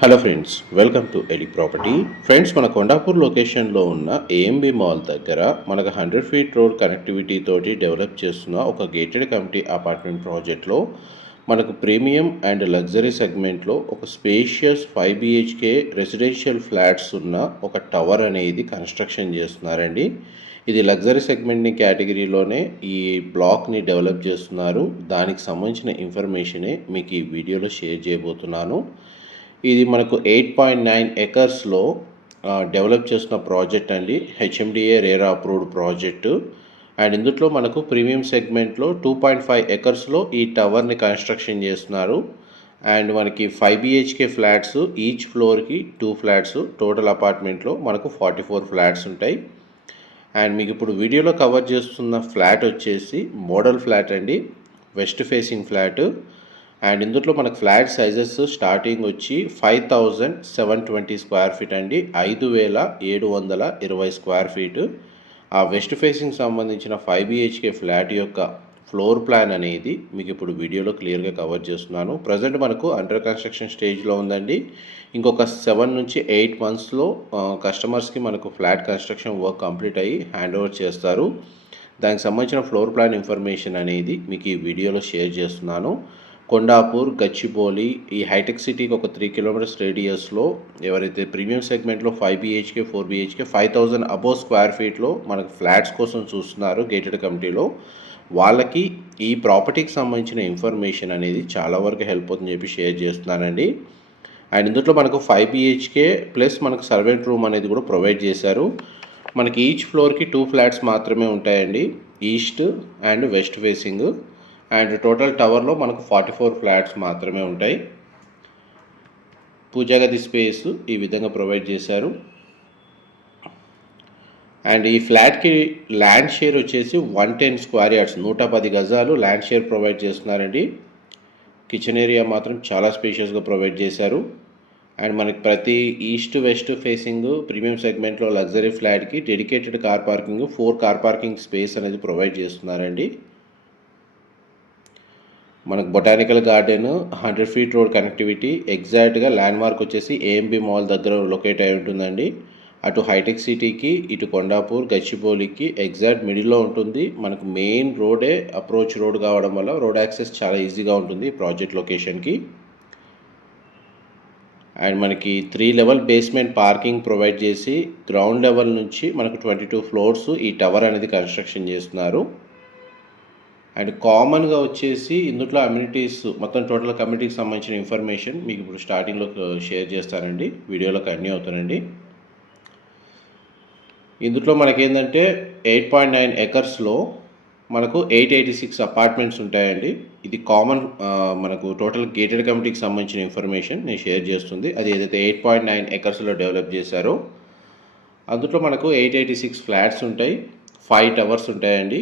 Hello friends, welcome to Eli property. Friends, మన కొండాపూర్ లొకేషన్లో ఉన్న ఏఎంబి మాల్ దగ్గర మనకు 100 ఫీట్ రోడ్ కనెక్టివిటీ తోటి డెవలప్ చేస్తున్న ఒక గేటెడ్ కమ్యూనిటీ అపార్ట్మెంట్ ప్రాజెక్ట్లో మనకు ప్రీమియం అండ్ లగ్జరీ సెగ్మెంట్లో ఒక స్పేషియస్ 5 బిహెచ్కే రెసిడెన్షియల్ ఫ్లాట్స్ ఉన్న ఒక టవర్ అనేది కన్స్ట్రక్షన్ చేస్తున్నారండి. ఇది లగ్జరీ సెగ్మెంట్ని కేటగిరీలోనే ఈ బ్లాక్ని డెవలప్ చేస్తున్నారు. దానికి సంబంధించిన ఇన్ఫర్మేషనే మీకు ఈ వీడియోలో షేర్ చేయబోతున్నాను. ఇది మనకు 8.9 ఎకర్స్లో డెవలప్ చేస్తున్న ప్రాజెక్ట్ అండి. HMDA RERA approved project. And ఇందులో మనకు ప్రీమియం సెగ్మెంట్లో 2.5 ఎకర్స్లో ఈ టవర్ని కన్స్ట్రక్షన్ చేస్తున్నారు. అండ్ మనకి 5 బిహెచ్కే ఫ్లాట్స్, ఈచ్ ఫ్లోర్కి 2 ఫ్లాట్స్, టోటల్ అపార్ట్మెంట్లో మనకు 44 ఫ్లాట్స్ ఉంటాయి. అండ్ మీకు ఇప్పుడు వీడియోలో కవర్ చేస్తున్న ఫ్లాట్ వచ్చేసి మోడల్ ఫ్లాట్ అండి, వెస్ట్ ఫేసింగ్ ఫ్లాట్. అండ్ ఇందులో మనకు ఫ్లాట్ సైజెస్ స్టార్టింగ్ వచ్చి 5720 స్క్వేర్ ఫీట్ అండి, 5720 స్క్వేర్ ఫీట్. ఆ వెస్ట్ ఫేసింగ్ సంబంధించిన 5 బిహెచ్కే ఫ్లాట్ యొక్క ఫ్లోర్ ప్లాన్ అనేది మీకు ఇప్పుడు వీడియోలో క్లియర్గా కవర్ చేస్తున్నాను. ప్రజెంట్ మనకు అండర్ కన్స్ట్రక్షన్ స్టేజ్లో ఉందండి. ఇంకొక 7 నుంచి 8 మంత్స్లో కస్టమర్స్కి మనకు ఫ్లాట్ కన్స్ట్రక్షన్ వర్క్ కంప్లీట్ అయ్యి హ్యాండ్ ఓవర్ చేస్తారు. దానికి సంబంధించిన ఫ్లోర్ ప్లాన్ ఇన్ఫర్మేషన్ అనేది మీకు ఈ వీడియోలో షేర్ చేస్తున్నాను. కొండాపూర్, గచ్చిబౌలి, ఈ హైటెక్ సిటీకి ఒక 3 కిలోమీటర్స్ రేడియస్లో ఎవరైతే ప్రీమియం సెగ్మెంట్లో 5 బిహెచ్కే 4 బిహెచ్కే 5000 అబోవ్ స్క్వేర్ ఫీట్లో మనకు ఫ్లాట్స్ కోసం చూస్తున్నారు గేటెడ్ కమిటీలో, వాళ్ళకి ఈ ప్రాపర్టీకి సంబంధించిన ఇన్ఫర్మేషన్ అనేది చాలా వరకు హెల్ప్ అవుతుందని చెప్పి షేర్ చేస్తున్నానండి. అండ్ ఇందులో మనకు 5 బిహెచ్కే ప్లస్ మనకు సర్వెంట్ రూమ్ అనేది కూడా ప్రొవైడ్ చేశారు. మనకి ఈచ్ ఫ్లోర్కి 2 ఫ్లాట్స్ మాత్రమే ఉంటాయండి, east and west facing. And total టవర్లో మనకు 44 ఫ్లాట్స్ మాత్రమే ఉంటాయి. పూజా గది స్పేస్ ఈ విధంగా ప్రొవైడ్ చేశారు. అండ్ ఈ ఫ్లాట్కి ల్యాండ్ షేర్ వచ్చేసి 110 స్క్వేర్ యార్డ్స్, 110 గజాలు ల్యాండ్ షేర్ ప్రొవైడ్ చేస్తున్నారండి. కిచెన్ ఏరియా మాత్రం చాలా స్పేషియస్గా ప్రొవైడ్ చేశారు. అండ్ మనకి ప్రతి ఈస్ట్ వెస్ట్ ఫేసింగ్ ప్రీమియం సెగ్మెంట్లో లగ్జరీ ఫ్లాట్కి dedicated car parking, 4 car parking space అనేది ప్రొవైడ్ చేస్తున్నారండి. మనకు botanical garden, 100 feet road connectivity, ఎగ్జాక్ట్గా ల్యాండ్ మార్క్ వచ్చేసి ఏఎంబి మాల్ దగ్గర లొకేట్ అయి ఉంటుందండి. అటు హైటెక్ సిటీకి, ఇటు కొండాపూర్, గచ్చిబౌలికి ఎగ్జాక్ట్ మిడిల్లో ఉంటుంది. మనకు మెయిన్ రోడే అప్రోచ్ రోడ్ కావడం వల్ల రోడ్ యాక్సెస్ చాలా ఈజీగా ఉంటుంది ప్రాజెక్ట్ లొకేషన్కి. అండ్ మనకి 3 లెవెల్ బేస్మెంట్ పార్కింగ్ ప్రొవైడ్ చేసి గ్రౌండ్ లెవెల్ నుంచి మనకు 22 ఫ్లోర్స్ ఈ టవర్ అనేది కన్స్ట్రక్షన్ చేస్తున్నారు. అండ్ కామన్గా వచ్చేసి ఇందులో అమ్యూనిటీస్ మొత్తం టోటల్ కమ్యూనిటీకి సంబంధించిన ఇన్ఫర్మేషన్ మీకు ఇప్పుడు స్టార్టింగ్లో షేర్ చేస్తానండి, వీడియోలో కంటిన్యూ అవుతానండి. ఇందులో మనకేంటంటే 8.9 ఎకర్స్లో మనకు 886 అపార్ట్మెంట్స్ ఉంటాయండి. ఇది కామన్ మనకు టోటల్ గేటెడ్ కమ్యూనిటీకి సంబంధించిన ఇన్ఫర్మేషన్ నేను షేర్ చేస్తుంది. అది ఏదైతే 8.9 ఎకర్స్లో డెవలప్ చేశారో అందులో మనకు 886 ఫ్లాట్స్ ఉంటాయి, 5 టవర్స్ ఉంటాయండి.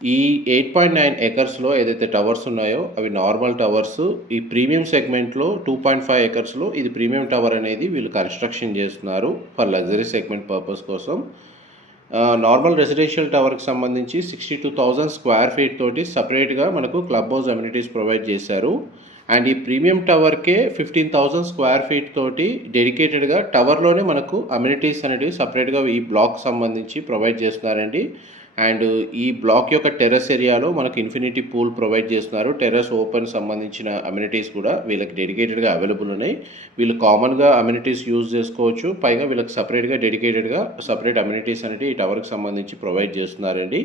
ఈ 8.9 ఎకర్స్లో ఏదైతే టవర్స్ ఉన్నాయో అవి నార్మల్ టవర్స్. ఈ ప్రీమియం సెగ్మెంట్లో 2.5 ఎకర్స్లో ఇది ప్రీమియం టవర్ అనేది వీళ్ళు కన్స్ట్రక్షన్ చేస్తున్నారు ఫర్ లగ్జరీ సెగ్మెంట్ పర్పస్ కోసం. నార్మల్ రెసిడెన్షియల్ టవర్కి సంబంధించి 62,000 స్క్వేర్ ఫీట్ తోటి సపరేట్గా మనకు క్లబ్ హౌస్ అమ్యూనిటీస్ ప్రొవైడ్ చేశారు. అండ్ ఈ ప్రీమియం టవర్కే 15,000 స్క్వేర్ ఫీట్ తోటి డెడికేటెడ్గా టవర్లోనే మనకు అమ్యూనిటీస్ అనేవి సపరేట్గా ఈ బ్లాక్ సంబంధించి ప్రొవైడ్ చేస్తున్నారండి. అండ్ ఈ బ్లాక్ యొక్క టెర్రస్ ఏరియాలో మనకు ఇన్ఫినిటీ పూల్ ప్రొవైడ్ చేస్తున్నారు. టెర్రస్ ఓపెన్ సంబంధించిన అమ్యూనిటీస్ కూడా వీళ్ళకి డెడికేటెడ్గా అవైలబుల్ ఉన్నాయి. వీళ్ళు కామన్గా అమ్యూనిటీస్ యూజ్ చేసుకోవచ్చు, పైగా వీళ్ళకి సపరేట్గా డెడికేటెడ్గా సపరేట్ అమ్యూనిటీస్ అనేవి ఈ టవర్కి సంబంధించి ప్రొవైడ్ చేస్తున్నారండి.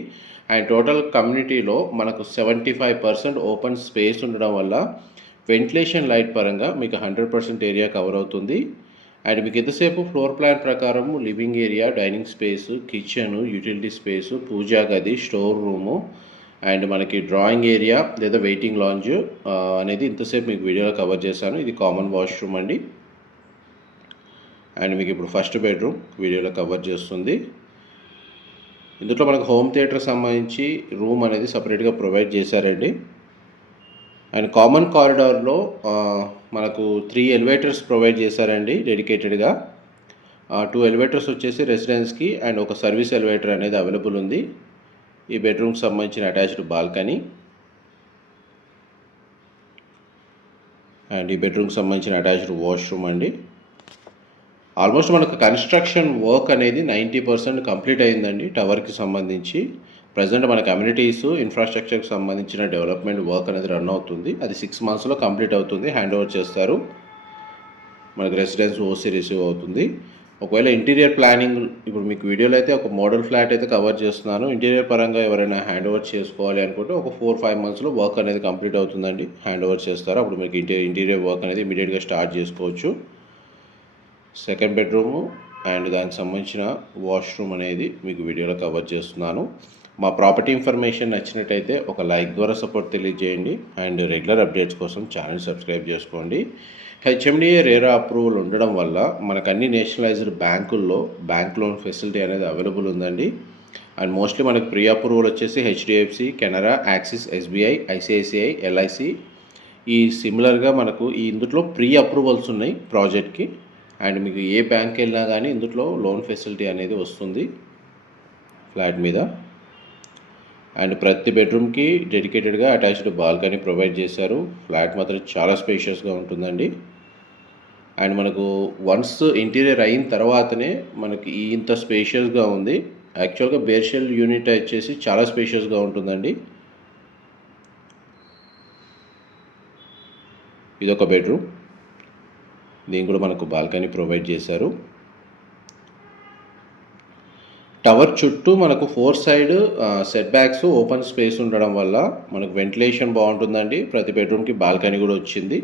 అండ్ టోటల్ కమ్యూనిటీలో మనకు 75% ఓపెన్ స్పేస్ ఉండడం వల్ల వెంటిలేషన్ లైట్ పరంగా మీకు 100% ఏరియా కవర్ అవుతుంది. అండ్ మీకు ఎంతసేపు ఫ్లోర్ ప్లాన్ ప్రకారం living area, dining space, kitchen, utility space, puja గది, స్టోర్ రూము అండ్ మనకి డ్రాయింగ్ ఏరియా లేదా వెయిటింగ్ లాంజ్ అనేది ఇంతసేపు మీకు వీడియోలో కవర్ చేశాను. ఇది కామన్ వాష్రూమ్ అండి. అండ్ మీకు ఇప్పుడు ఫస్ట్ బెడ్రూమ్ వీడియోలో కవర్ చేస్తుంది. ఇందులో మనకు హోమ్ థియేటర్ సంబంధించి రూమ్ అనేది సపరేట్గా ప్రొవైడ్ చేశారండి. అండ్ కామన్ కారిడార్లో మనకు 3 ఎలివేటర్స్ ప్రొవైడ్ చేశారండి డెడికేటెడ్గా. 2 ఎలివేటర్స్ వచ్చేసి రెసిడెన్స్కి అండ్ ఒక సర్వీస్ ఎలివేటర్ అనేది అవైలబుల్ ఉంది. ఈ బెడ్రూమ్కి సంబంధించిన అటాచ్డ్ బాల్కనీ. అండ్ ఈ బెడ్రూమ్కి సంబంధించిన అటాచ్డ్ వాష్రూమ్ అండి. ఆల్మోస్ట్ మనకు కన్స్ట్రక్షన్ వర్క్ అనేది 90% కంప్లీట్ అయిందండి. టవర్కి సంబంధించి ప్రజెంట్ మనకు అమ్యూనిటీస్ ఇన్ఫ్రాస్ట్రక్చర్కి సంబంధించిన డెవలప్మెంట్ వర్క్ అనేది రన్ అవుతుంది. అది 6 monthsలో కంప్లీట్ అవుతుంది. హ్యాండ్ ఓవర్ చేస్తారు. మనకు రెసిడెన్స్ ఓసీ రిసీవ్ అవుతుంది. ఒకవేళ ఇంటీరియర్ ప్లానింగ్ ఇప్పుడు మీకు వీడియోలో అయితే ఒక మోడల్ ఫ్లాట్ అయితే కవర్ చేస్తున్నాను. ఇంటీరియర్ పరంగా ఎవరైనా హ్యాండ్ ఓవర్ చేసుకోవాలి అనుకుంటే ఒక 4-5 monthsలో వర్క్ అనేది కంప్లీట్ అవుతుందండి. హ్యాండ్ ఓవర్ చేస్తారు. అప్పుడు మీకు ఇంటీరియర్ వర్క్ అనేది ఇమీడియట్గా స్టార్ట్ చేసుకోవచ్చు. సెకండ్ బెడ్రూము అండ్ దానికి సంబంధించిన వాష్రూమ్ అనేది మీకు వీడియోలో కవర్ చేస్తున్నాను. మా ప్రాపర్టీ ఇన్ఫర్మేషన్ నచ్చినట్టయితే ఒక లైక్ ద్వారా సపోర్ట్ తెలియజేయండి. అండ్ రెగ్యులర్ అప్డేట్స్ కోసం ఛానల్ సబ్స్క్రైబ్ చేసుకోండి. హెచ్ఎండిఏ రేరా అప్రూవల్ ఉండడం వల్ల మనకు అన్ని నేషనలైజ్డ్ బ్యాంకుల్లో బ్యాంక్ లోన్ ఫెసిలిటీ అనేది అవైలబుల్ ఉందండి. అండ్ మోస్ట్లీ మనకు ప్రీ అప్రూవల్ వచ్చేసి HDFC, Canara, axis, SBI, ICICI, LIC. ఈ సిమిలర్గా మనకు ఈ ఇందులో ప్రీ అప్రూవల్స్ ఉన్నాయి ప్రాజెక్ట్కి. అండ్ మీకు ఏ బ్యాంక్ వెళ్ళినా కానీ ఇందులో లోన్ ఫెసిలిటీ అనేది వస్తుంది ఫ్లాట్ మీద. అండ్ ప్రతి బెడ్రూమ్కి డెడికేటెడ్గా అటాచ్డ్ బాల్కనీ ప్రొవైడ్ చేశారు. ఫ్లాట్ మాత్రం చాలా స్పేషియస్గా ఉంటుందండి. అండ్ మనకు వన్స్ ఇంటీరియర్ అయిన తర్వాతనే మనకి ఇంత స్పేషియస్గా ఉంది. యాక్చువల్గా బేర్షెల్ యూనిట్ వచ్చేసి చాలా స్పేషియస్గా ఉంటుందండి. ఇదొక బెడ్రూమ్. దీని కూడా మనకు బాల్కనీ ప్రొవైడ్ చేశారు. టవర్ చుట్టూ మనకు 4 side set backs open space ఉండడం వల్ల మనకు వెంటిలేషన్ బాగుంటుందండి. ప్రతి బెడ్రూమ్కి బాల్కనీ కూడా వచ్చింది.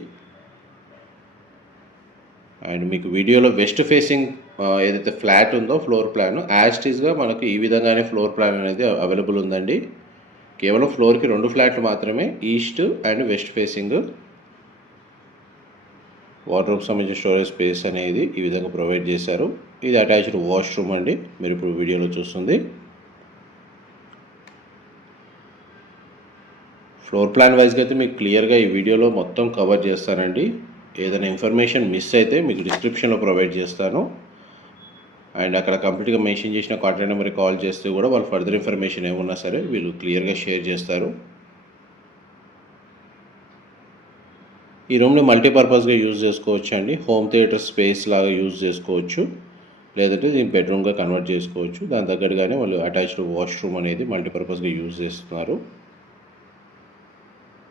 అండ్ మీకు వీడియోలో వెస్ట్ ఫేసింగ్ ఏదైతే ఫ్లాట్ ఉందో ఫ్లోర్ ప్లాన్ యాస్టీస్గా మనకు ఈ విధంగానే ఫ్లోర్ ప్లాన్ అనేది అవైలబుల్ ఉందండి. కేవలం ఫ్లోర్కి 2 ఫ్లాట్లు మాత్రమే, east and west facing. Wardrobe సంబంధించిన స్టోరేజ్ స్పేస్ అనేది ఈ విధంగా ప్రొవైడ్ చేశారు. ఇది అటాచ్డ్ వాష్రూమ్ అండి, మీరు ఇప్పుడు వీడియోలో చూస్తుంది. ఫ్లోర్ ప్లాన్ వైజ్గా అయితే మీకు క్లియర్గా ఈ వీడియోలో మొత్తం కవర్ చేస్తానండి. ఏదైనా ఇన్ఫర్మేషన్ మిస్ అయితే మీకు డిస్క్రిప్షన్లో ప్రొవైడ్ చేస్తాను. అండ్ అక్కడ కంప్లీట్గా మెన్షన్ చేసిన కాంటాక్ట్ నెంబర్కి కాల్ చేస్తే కూడా వాళ్ళు ఫర్దర్ ఇన్ఫర్మేషన్ ఏమున్నా సరే వీళ్ళు క్లియర్గా షేర్ చేస్తారు. ఈ రూమ్ని మల్టీపర్పస్గా యూజ్ చేసుకోవచ్చు అండి. హోమ్ థియేటర్ స్పేస్ లాగా యూజ్ చేసుకోవచ్చు, లేదంటే దీన్ని బెడ్రూమ్గా కన్వర్ట్ చేసుకోవచ్చు. దాని తగ్గట్టుగానే వాళ్ళు అటాచ్డ్ వాష్రూమ్ అనేది మల్టీపర్పస్గా యూజ్ చేస్తున్నారు.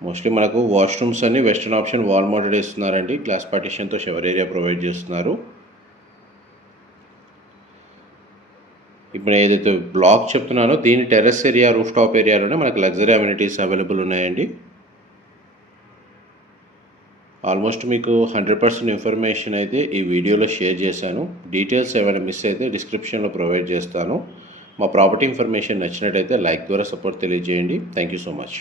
మోస్ట్లీ మనకు వాష్రూమ్స్ అన్ని వెస్టర్న్ ఆప్షన్ వాల్ మౌంటెడ్ ఇస్తున్నారండి. గ్లాస్ పార్టిషన్తో షవర్ ఏరియా ప్రొవైడ్ చేస్తున్నారు. ఇప్పుడు ఏదైతే బ్లాక్ చెప్తున్నానో దీని టెర్రస్ ఏరియా, రూఫ్ టాప్ ఏరియాలోనే మనకు లగ్జరీ అమ్యూనిటీస్ అవైలబుల్ ఉన్నాయండి. ఆల్మోస్ట్ మీకు 100% ఇన్ఫర్మేషన్ అయితే ఈ వీడియోలో షేర్ చేశాను. డీటెయిల్స్ ఏమైనా మిస్ అయితే డిస్క్రిప్షన్లో ప్రొవైడ్ చేస్తాను. మా ప్రాపర్టీ ఇన్ఫర్మేషన్ నచ్చినట్టయితే లైక్ ద్వారా సపోర్ట్ తెలియజేయండి. Thank you so much.